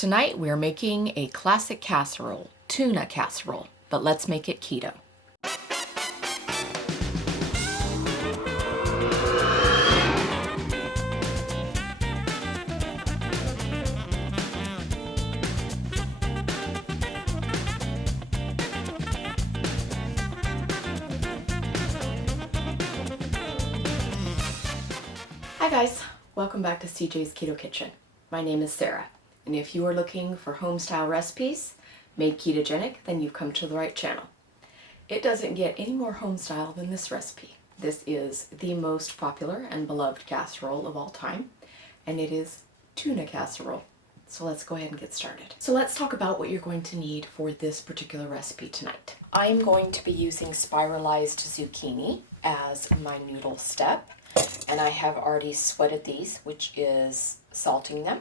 Tonight we're making a classic casserole, tuna casserole, but let's make it keto. Hi guys, welcome back to CJ's Keto Kitchen. My name is Sarah, and if you are looking for home-style recipes made ketogenic, then you've come to the right channel. It doesn't get any more home-style than this recipe. This is the most popular and beloved casserole of all time, and it is tuna casserole. So let's go ahead and get started. So let's talk about what you're going to need for this particular recipe tonight. I'm going to be using spiralized zucchini as my noodle step. And I have already sweated these, which is salting them.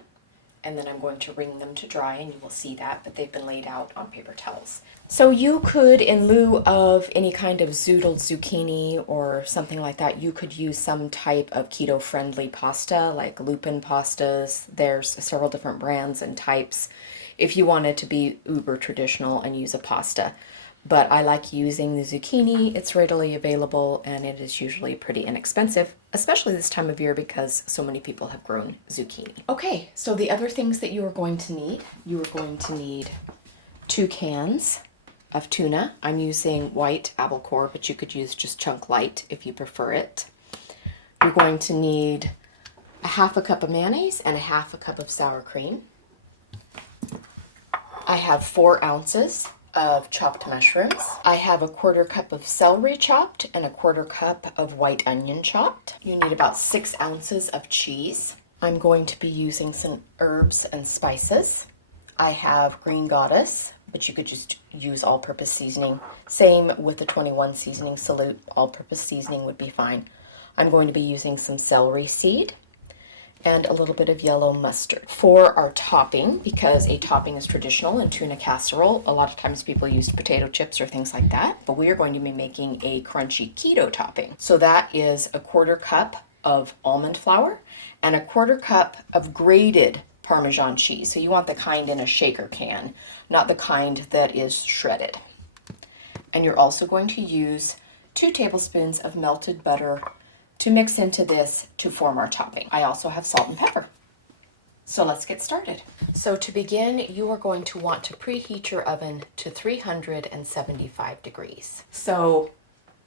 And then I'm going to wring them to dry, and you will see that, but they've been laid out on paper towels. So you could, in lieu of any kind of zoodled zucchini or something like that, you could use some type of keto-friendly pasta, like lupin pastas. There's several different brands and types if you wanted to be uber traditional and use a pasta. But I like using the zucchini. It's readily available, and it is usually pretty inexpensive, especially this time of year because so many people have grown zucchini. Okay, so the other things that you are going to need, 2 cans of tuna. I'm using white apple core, but you could use just chunk light if you prefer it. You're going to need a 1/2 cup of mayonnaise and a 1/2 cup of sour cream. I have 4 ounces of chopped mushrooms. I have a 1/4 cup of celery chopped and a 1/4 cup of white onion chopped. You need about 6 ounces of cheese. I'm going to be using some herbs and spices. I have green goddess, but you could just use all-purpose seasoning. Same with the 21 seasoning salute, all-purpose seasoning would be fine. I'm going to be using some celery seed and a little bit of yellow mustard. For our topping, because a topping is traditional in tuna casserole, a lot of times people use potato chips or things like that, but we are going to be making a crunchy keto topping. So that is a 1/4 cup of almond flour and a 1/4 cup of grated Parmesan cheese. So you want the kind in a shaker can, not the kind that is shredded. And you're also going to use 2 tablespoons of melted butter to mix into this to form our topping. I also have salt and pepper. So let's get started. So to begin, you are going to want to preheat your oven to 375 degrees. So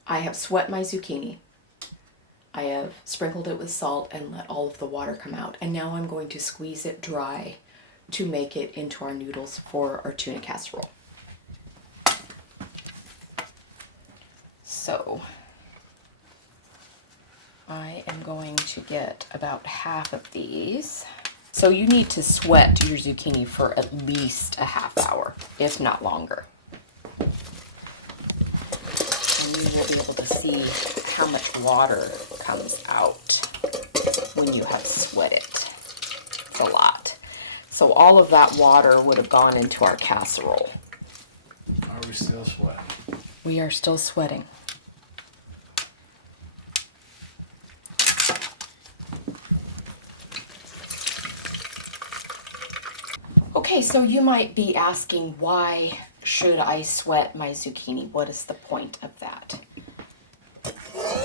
I have sweat my zucchini. I have sprinkled it with salt and let all of the water come out. And now I'm going to squeeze it dry to make it into our noodles for our tuna casserole. So I am going to get about 1/2 of these. So you need to sweat your zucchini for at least a 1/2 hour, if not longer. And you will be able to see how much water comes out when you have sweat it. It's a lot. So all of that water would have gone into our casserole. Are we still sweating? We are still sweating. Okay, so you might be asking, why should I sweat my zucchini? What is the point of that?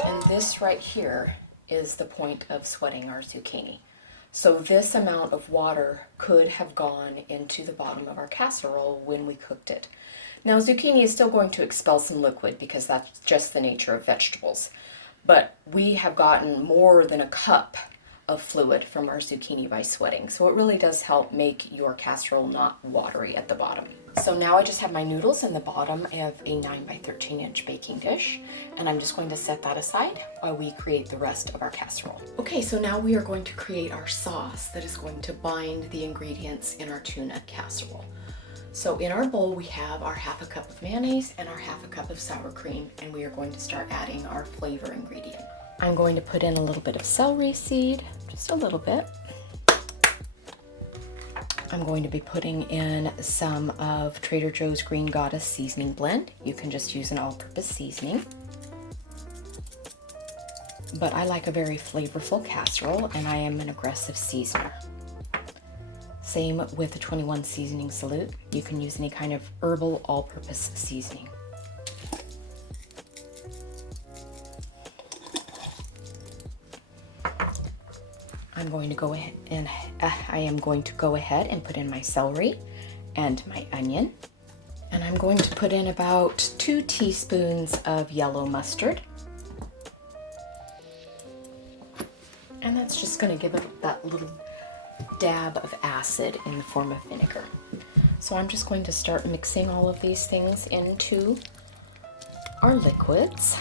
And this right here is the point of sweating our zucchini. So this amount of water could have gone into the bottom of our casserole when we cooked it. Now, zucchini is still going to expel some liquid because that's just the nature of vegetables. But we have gotten more than a cup of fluid from our zucchini by sweating. So it really does help make your casserole not watery at the bottom. So now I just have my noodles in the bottom. I have a 9 by 13 inch baking dish, and I'm just going to set that aside while we create the rest of our casserole. Okay, so now we are going to create our sauce that is going to bind the ingredients in our tuna casserole. So in our bowl, we have our 1/2 cup of mayonnaise and our 1/2 cup of sour cream, and we are going to start adding our flavor ingredient. I'm going to put in a little bit of celery seed, just a little bit. I'm going to be putting in some of Trader Joe's Green Goddess seasoning blend. You can just use an all-purpose seasoning. But I like a very flavorful casserole, and I am an aggressive seasoner. Same with the 21 seasoning salute. You can use any kind of herbal all-purpose seasoning. I'm going to go ahead and I am going to go ahead and put in my celery and my onion. And I'm going to put in about 2 teaspoons of yellow mustard. And that's just going to give it that little dab of acid in the form of vinegar. So I'm just going to start mixing all of these things into our liquids.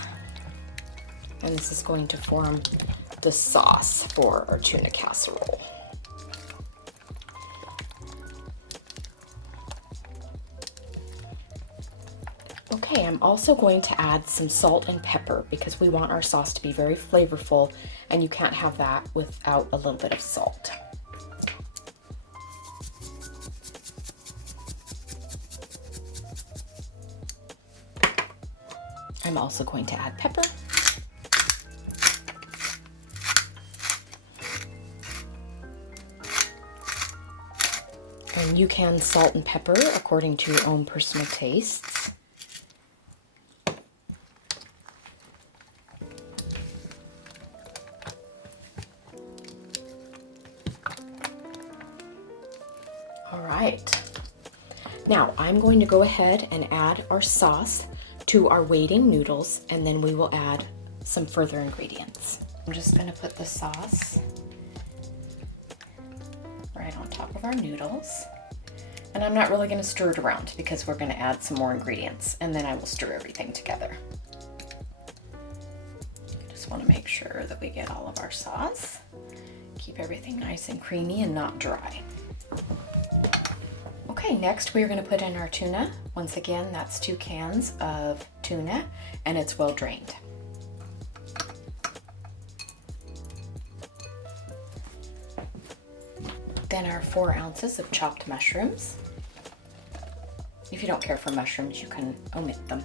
And this is going to form the sauce for our tuna casserole. Okay, I'm also going to add some salt and pepper because we want our sauce to be very flavorful, and you can't have that without a little bit of salt. I'm also going to add pepper. And you can salt and pepper according to your own personal tastes. All right. Now I'm going to go ahead and add our sauce to our waiting noodles, and then we will add some further ingredients. I'm just going to put the sauce right on top of our noodles. And I'm not really going to stir it around because we're going to add some more ingredients, and then I will stir everything together. Just want to make sure that we get all of our sauce. Keep everything nice and creamy and not dry. Okay, next we're going to put in our tuna. Once again, that's 2 cans of tuna, and it's well drained. Then our 4 ounces of chopped mushrooms. If you don't care for mushrooms, you can omit them.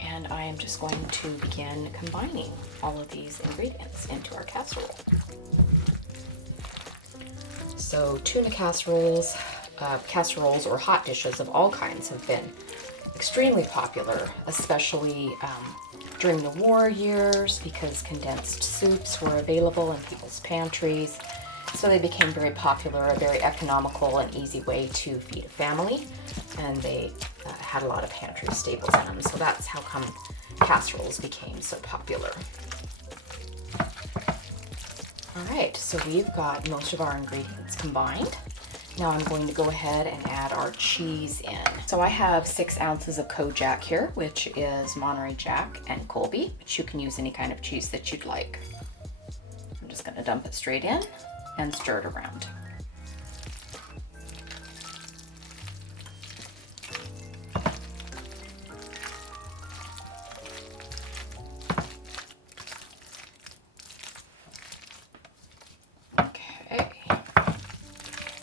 And I am just going to begin combining all of these ingredients into our casserole. So tuna casseroles, casseroles or hot dishes of all kinds have been extremely popular, especially during the war years, because condensed soups were available in people's pantries. So they became very popular, a very economical and easy way to feed a family, and they had a lot of pantry staples in them. So that's how come casseroles became so popular. All right, so we've got most of our ingredients combined. Now I'm going to go ahead and add our cheese in. So I have 6 ounces of Kojak here, which is Monterey Jack and Colby, but you can use any kind of cheese that you'd like. I'm just going to dump it straight in and stir it around. Okay,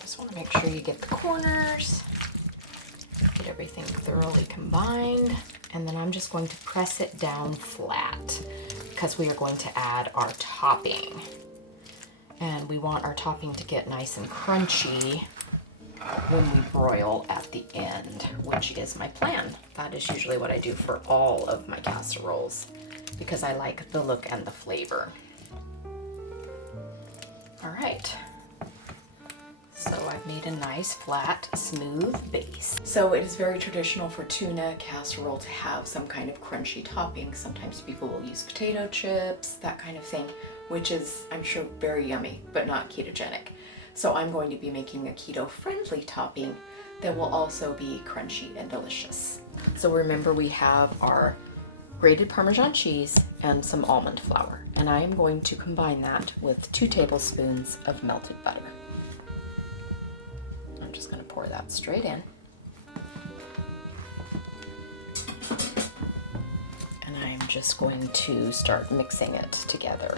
just want to make sure you get the corners, get everything thoroughly combined, and then I'm just going to press it down flat because we are going to add our topping. And we want our topping to get nice and crunchy when we broil at the end, which is my plan. That is usually what I do for all of my casseroles because I like the look and the flavor. All right, so I've made a nice, flat, smooth base. So it is very traditional for tuna casserole to have some kind of crunchy topping. Sometimes people will use potato chips, that kind of thing, which is, I'm sure, very yummy, but not ketogenic. So I'm going to be making a keto-friendly topping that will also be crunchy and delicious. So remember, we have our grated Parmesan cheese and some almond flour, and I am going to combine that with 2 tablespoons of melted butter. I'm just going to pour that straight in. And I'm just going to start mixing it together.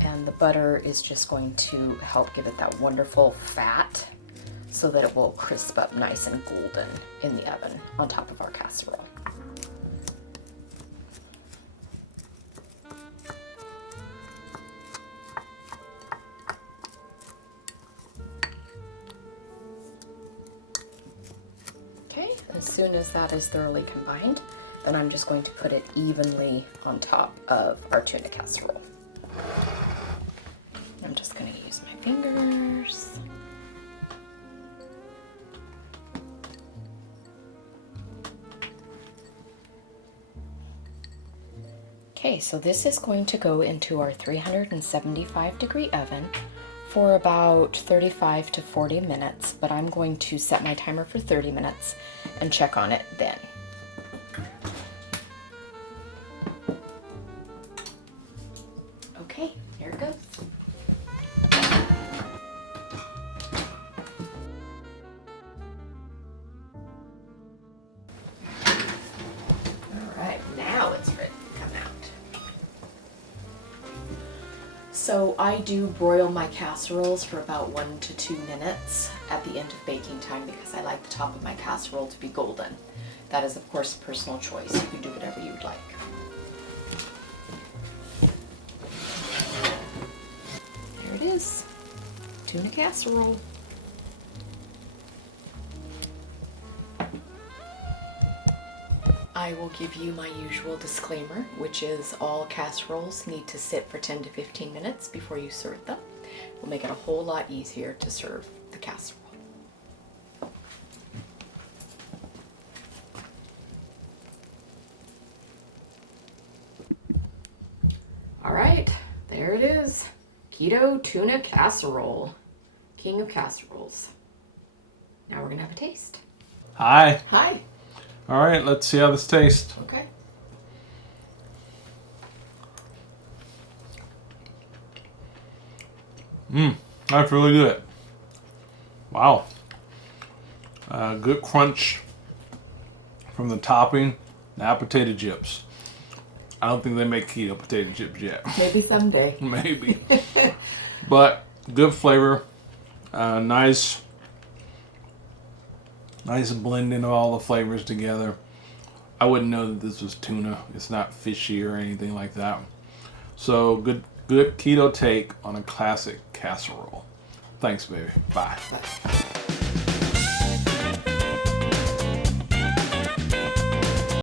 And the butter is just going to help give it that wonderful fat so that it will crisp up nice and golden in the oven on top of our casserole. As soon as that is thoroughly combined, then I'm just going to put it evenly on top of our tuna casserole. I'm just going to use my fingers. Okay, so this is going to go into our 375-degree oven for about 35 to 40 minutes, but I'm going to set my timer for 30 minutes and check on it then. Okay, here it goes. All right, now it's ready to come out. So I do broil my casseroles for about 1 to 2 minutes at the end of baking time because I like the top of my casserole to be golden. That is, of course, personal choice. You can do whatever you would like. There it is, tuna casserole. I will give you my usual disclaimer, which is all casseroles need to sit for 10 to 15 minutes before you serve them. It will make it a whole lot easier to serve the casserole. All right, there it is. Keto Tuna Casserole. King of casseroles. Now we're gonna have a taste. Hi. Hi. All right, let's see how this tastes. Okay. That's really good. Wow. Good crunch from the topping. Now potato chips. I don't think they make keto potato chips yet. Maybe someday. Maybe. But good flavor. Nice blending of all the flavors together. I wouldn't know that this was tuna. It's not fishy or anything like that. So good keto take on a classic casserole. Thanks, baby. Bye. Bye.